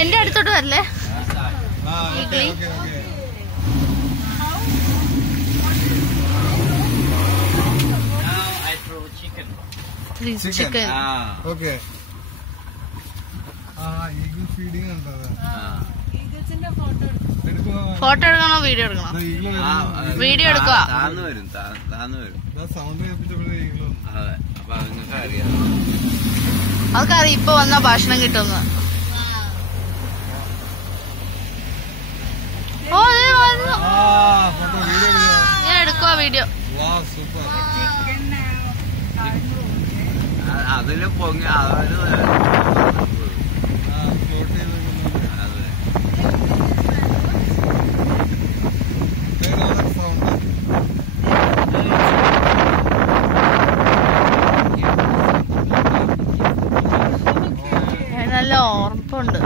എന്റെ അടുത്തോട്ട് വരല്ലേ? ചിക്കൻ. ഫോട്ടോ എടുക്കണോ വീഡിയോ എടുക്കണോ? വീഡിയോ എടുക്കുക. അവർക്കറിയാം ഇപ്പൊ വന്ന ഭക്ഷണം കിട്ടുമെന്ന്. ഓ ഞാൻ എടുക്കുക വീഡിയോ. അതില് പൊങ്ങി നല്ല ഓർമ്മയുണ്ട്.